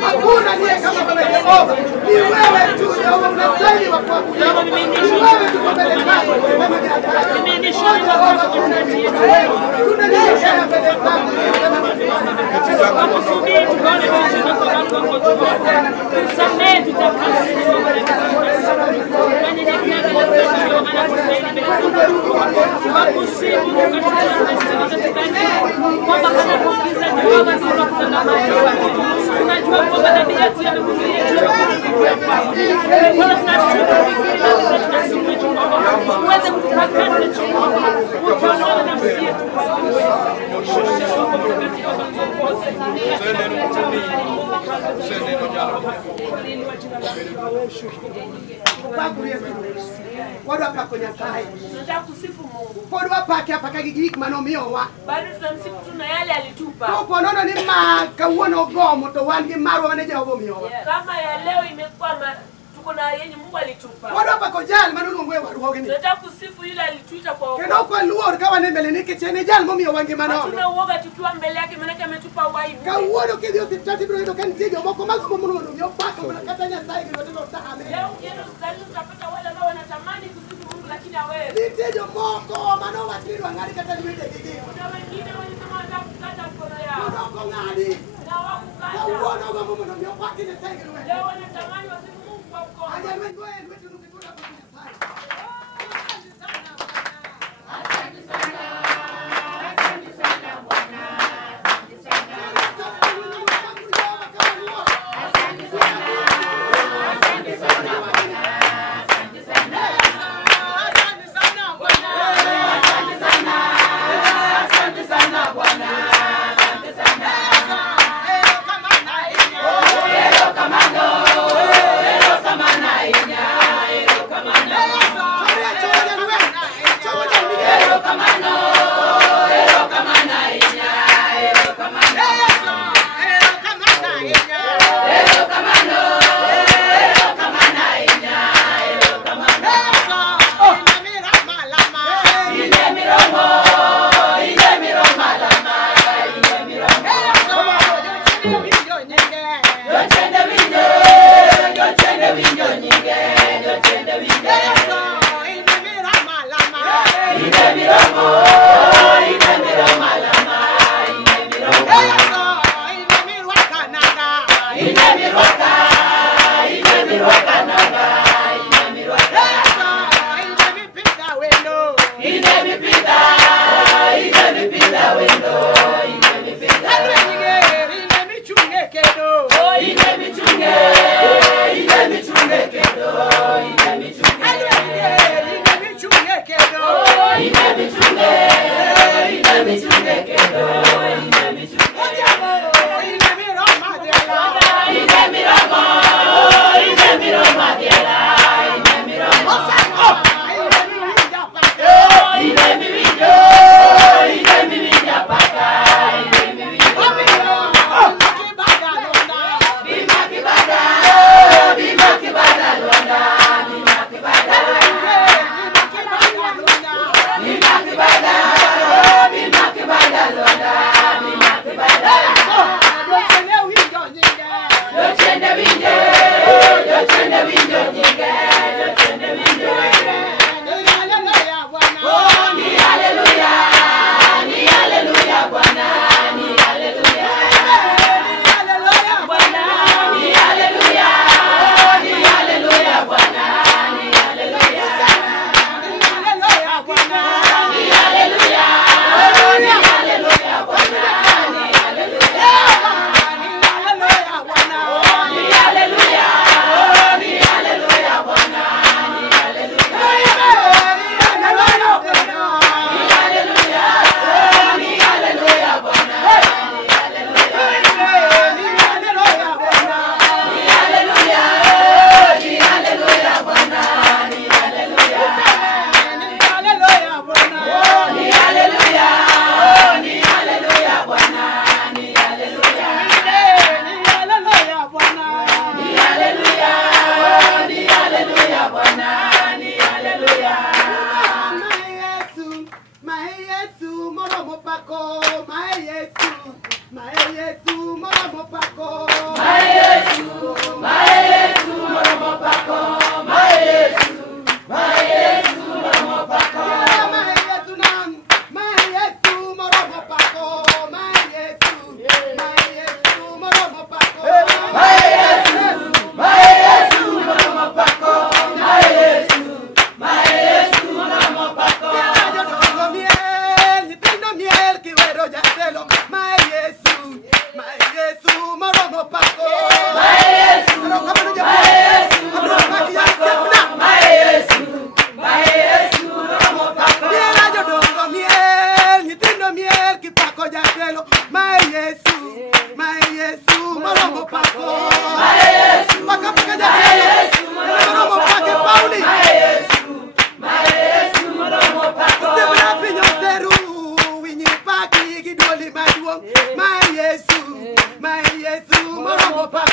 Hakuna ndiye kama Baba Jehova. Ni wewe tu Jehova unastahili wa kuabudiwa. Ni wewe tu mbele zako kama binadamu. Tunanyesha mbele zako. Kusubiri tuone vitu kwa watu wako tusamehe tutakase kwenye jina la Yesu maana tunastahili mbele zako. Tunakusifu kwamba kana kuuliza Jehova sura sana maji. Tunajua kwamba nabii yetu amekuzuia wala tunashukuru uweze kutakasa Jehova. Utaona nafsi yetu Wadu hapa kwenye sahi. Tunataka kusifu Mungu. Wadu hapa hapa kagigik manomiyowa. Bado tunamsifu tuna yale alitupa. Kwa nono ni kawuono gomo to wan gi marwa mane Jehova omiyowa. Kama ya leo imekuwa tuko na yenye Mungu alitupa. Wadu hapa ko jal manuluongo e wadwa gini. Tunataka kusifu yule alituita kwa wokovu. Kendo kwa luor kawa ne mbele nike chene jal momiyo wangi manono. Hatuna uoga tukiwa mbele yake maana ametupa uhai. Kawuono kidhi osiptati bro ndo kan tijo moko mago mono yo pako mna kata Nyasaye gino tino tahame. Leo ukienda hospitali utapata wale ambao wanatamani kusifu Mungu lakini hawezi. Nitijo moko mano watiro ngari kata lwete gigi. Kuna wengine wanasema wanataka kukata mkono yao. Kudoko ngari. Na wakukata. Kawuono gomo mono yo paki Nyasaye gino. Leo wanatamani wasifu Mungu kwa mkono. Aja lwengo e lwete nukituna kwa Nyasaye. Asante sana. Bima kibada mae Yesu moromo pako, mae Yesu moromo pako, mae Yesu moromo pako, mae Yesu nam, mae Yesu moromo pako, mae Yesu moromo pako, mae Yesu moromo pako, mae Yesu moromo pako. Yo dongo miel, nyithindo miel kiwero jatelo, mae Yesu moromo pako, mae Yesu moromo pako. Miela yo dongo miel, nyithindo miel kipako jatelo, mae Yesu moromo pako, mae Yesu paka jatelo, moromo pake Pauli, moromo pako. sebra pinyo teru, winyi paki giduoli maduong, mae Yesu moromo pako.